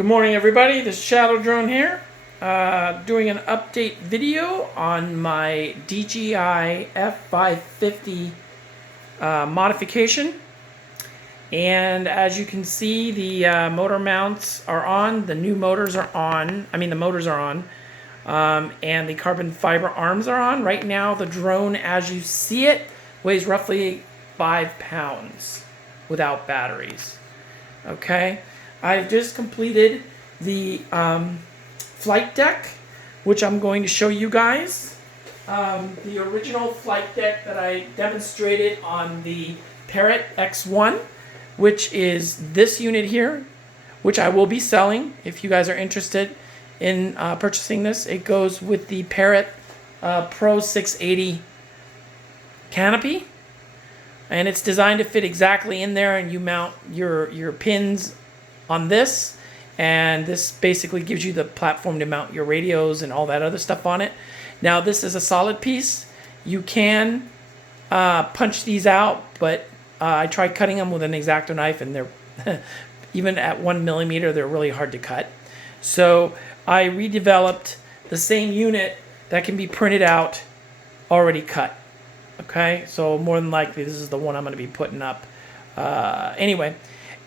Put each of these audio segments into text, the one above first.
Good morning, everybody. This is Shadow Drone here, doing an update video on my DJI F550 modification. And as you can see, the motor mounts are on. The new motors are on. The motors are on. And the carbon fiber arms are on. Right now, the drone, as you see it, weighs roughly 5 pounds without batteries. Okay. I've just completed the flight deck, which I'm going to show you guys. The original flight deck that I demonstrated on the Parrot X1, which is this unit here, which I will be selling if you guys are interested in purchasing this. It goes with the Parrot Pro 680 canopy, and it's designed to fit exactly in there, and you mount your pins on this, and this basically gives you the platform to mount your radios and all that other stuff on it. Now this is a solid piece. You can punch these out, but I tried cutting them with an X-Acto knife, and they're even at 1 millimeter, they're really hard to cut. So I redeveloped the same unit that can be printed out already cut. Okay, so more than likely this is the one I'm going to be putting up anyway.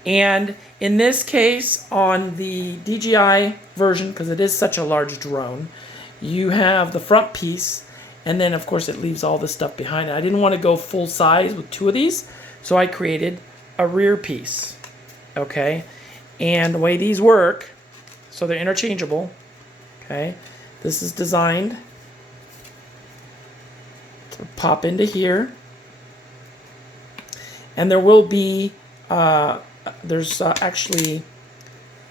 And in this case, on the DJI version, because it is such a large drone, you have the front piece, and then of course it leaves all this stuff behind it. I didn't want to go full size with 2 of these, so I created a rear piece. Okay, and the way these work, so they're interchangeable. Okay, this is designed to pop into here, and there will be there's actually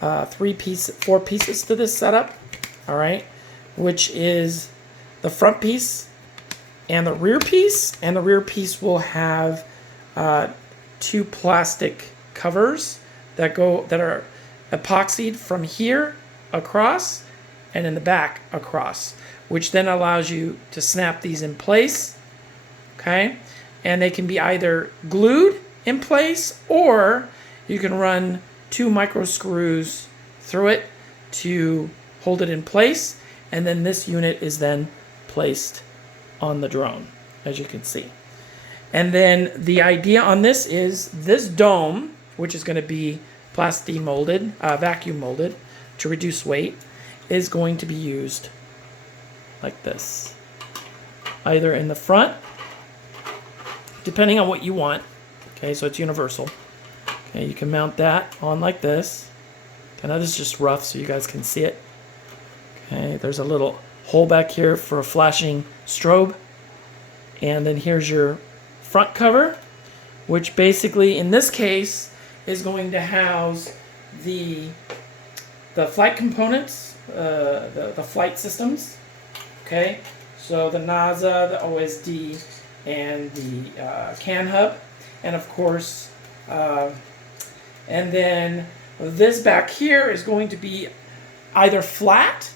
4 pieces to this setup, all right, which is the front piece and the rear piece, and the rear piece will have 2 plastic covers that are epoxied from here across and in the back across, which then allows you to snap these in place. Okay, and they can be either glued in place, or you can run 2 micro screws through it to hold it in place, and then this unit is then placed on the drone, as you can see. And then the idea on this is this dome, which is going to be plastic molded, vacuum molded to reduce weight, is going to be used like this, either in the front, depending on what you want. Okay, so it's universal. Okay, you can mount that on like this. Okay, now this is just rough so you guys can see it. Okay, there's a little hole back here for a flashing strobe. And then here's your front cover, which basically in this case is going to house the flight components, the flight systems. Okay, so the NASA, the OSD, and the CAN hub, and of course and then this back here is going to be either flat,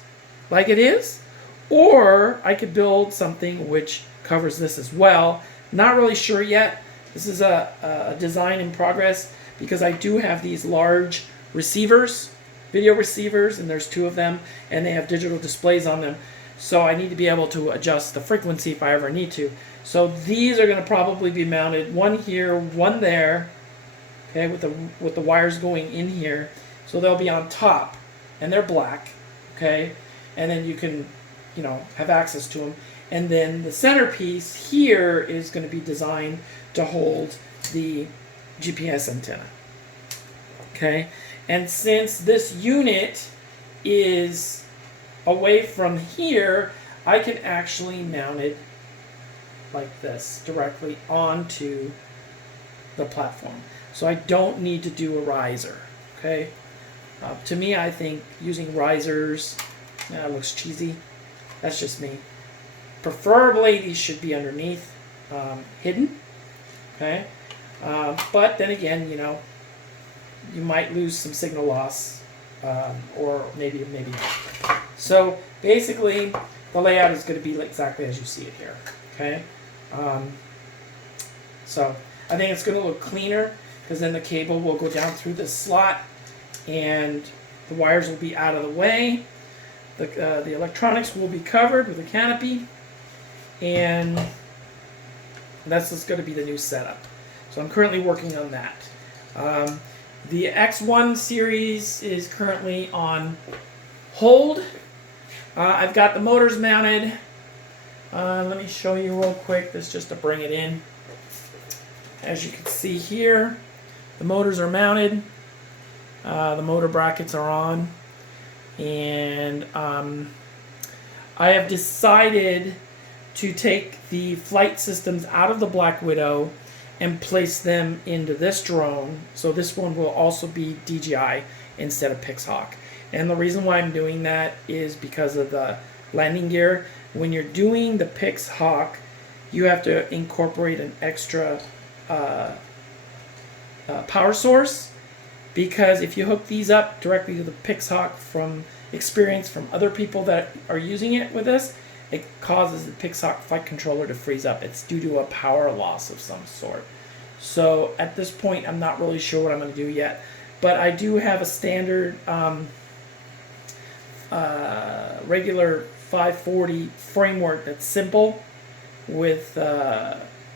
like it is, or I could build something which covers this as well. Not really sure yet. This is a design in progress, because I do have these large receivers, video receivers, and there's 2 of them, and they have digital displays on them. So I need to be able to adjust the frequency if I ever need to. So these are going to probably be mounted, 1 here, 1 there. Okay, with the wires going in here, so they'll be on top, and they're black. Okay, and then you can, have access to them. And then the centerpiece here is going to be designed to hold the GPS antenna. Okay, and since this unit is away from here, I can actually mount it like this directly onto the platform. So I don't need to do a riser. Okay, to me, I think using risers looks cheesy. That's just me. Preferably these should be underneath, hidden. Okay, but then again, you might lose some signal loss, or maybe not. So basically, the layout is going to be exactly as you see it here. Okay, so I think it's going to look cleaner, because then the cable will go down through this slot, and The wires will be out of the way. The electronics will be covered with a canopy, and that's just going to be the new setup. So I'm currently working on that. The X1 series is currently on hold. I've got the motors mounted. Let me show you real quick. This just to bring it in. As you can see here, the motors are mounted. The motor brackets are on. And I have decided to take the flight systems out of the Black Widow and place them into this drone. So this one will also be DJI instead of Pixhawk. And the reason why I'm doing that is because of the landing gear. When you're doing the Pixhawk, you have to incorporate an extra power source, because if you hook these up directly to the Pixhawk from experience from other people that are using it with us, it causes the Pixhawk flight controller to freeze up. It's due to a power loss of some sort. So at this point, I'm not really sure what I'm going to do yet. But I do have a standard regular 540 framework that's simple, with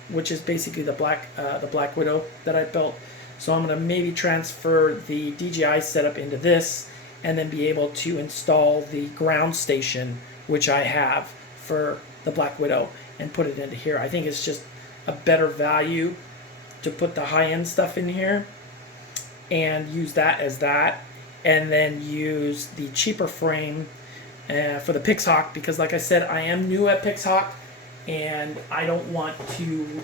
which is basically the Black Widow that I built. So I'm going to maybe transfer the DJI setup into this, and then be able to install the ground station, which I have for the Black Widow, and put it into here. I think it's just a better value to put the high-end stuff in here and use that as that, and then use the cheaper frame for the Pixhawk, because like I said, I am new at Pixhawk, and I don't want to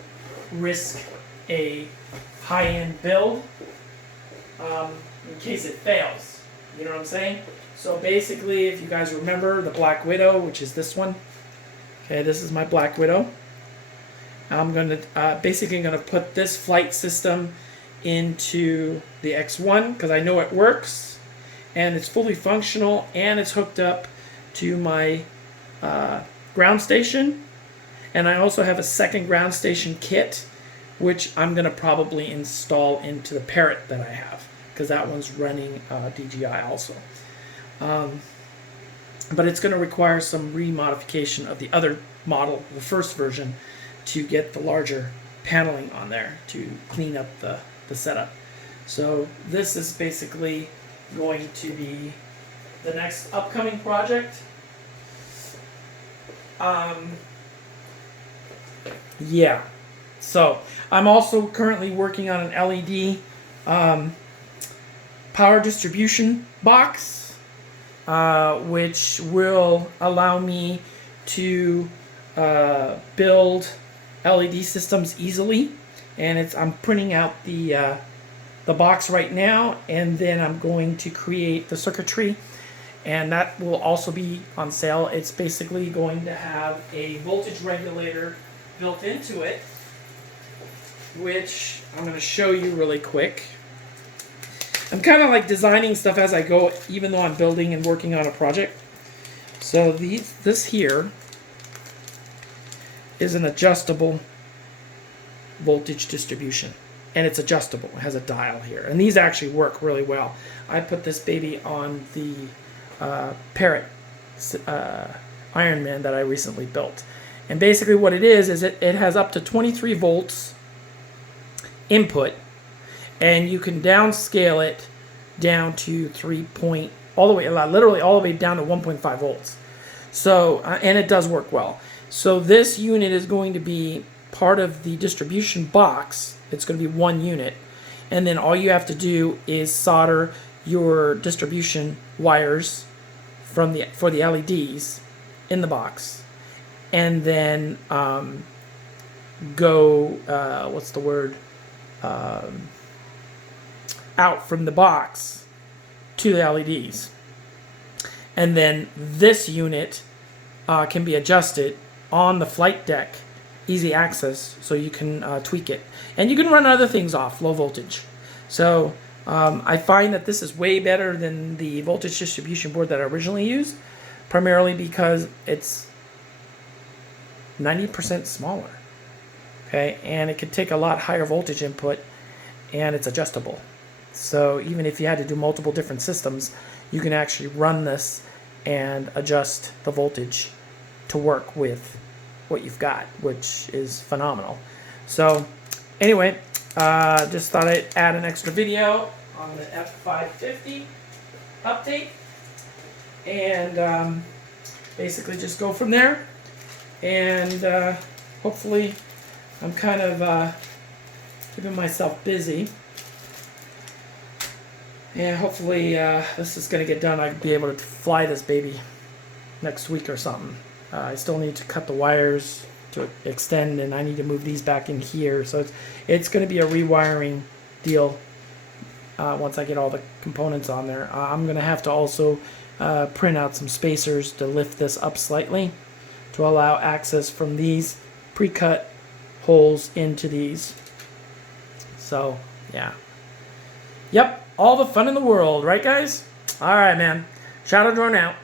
risk a high-end build in case it fails. You know what I'm saying? So basically, if you guys remember the Black Widow, which is this one. Okay, this is my Black Widow. I'm going to basically going to put this flight system into the X1 because I know it works, and it's fully functional, and it's hooked up to my ground station. And I also have a second ground station kit, which I'm going to probably install into the Parrot that I have, because that one's running DJI also. But it's going to require some remodification of the other model, the first version, to get the larger paneling on there to clean up the setup. So this is basically going to be the next upcoming project. Yeah. So I'm also currently working on an LED power distribution box, which will allow me to build LED systems easily. And I'm printing out the box right now, and then I'm going to create the circuitry, and that will also be on sale. It's basically going to have a voltage regulator built into it, which I'm going to show you really quick. I'm kind of like designing stuff as I go, even though I'm building and working on a project. So this here is an adjustable voltage distribution, and it's adjustable. It has a dial here, and these actually work really well. I put this baby on the Parrot Iron Man that I recently built, and basically what it is it has up to 23 volts input, and you can downscale it down to literally all the way down to 1.5 volts. So and it does work well. So this unit is going to be part of the distribution box. It's going to be one unit, and then all you have to do is solder your distribution wires for the LEDs in the box, and then go out from the box to the LEDs. And then this unit can be adjusted on the flight deck, easy access, so you can tweak it. And you can run other things off, low voltage. So I find that this is way better than the voltage distribution board that I originally used, primarily because it's 90% smaller. Okay, and it can take a lot higher voltage input, and it's adjustable. So even if you had to do multiple different systems, you can actually run this and adjust the voltage to work with what you've got, which is phenomenal. So anyway, just thought I'd add an extra video on the F550 update, and basically just go from there. And hopefully I'm kind of keeping myself busy. Yeah, hopefully this is going to get done. I'll be able to fly this baby next week or something. I still need to cut the wires to extend, and I need to move these back in here. So it's going to be a rewiring deal once I get all the components on there. I'm going to have to also print out some spacers to lift this up slightly to allow access from these pre-cut holes into these. So, yeah. Yep. All the fun in the world, right, guys? All right, man. Shadow Drone out.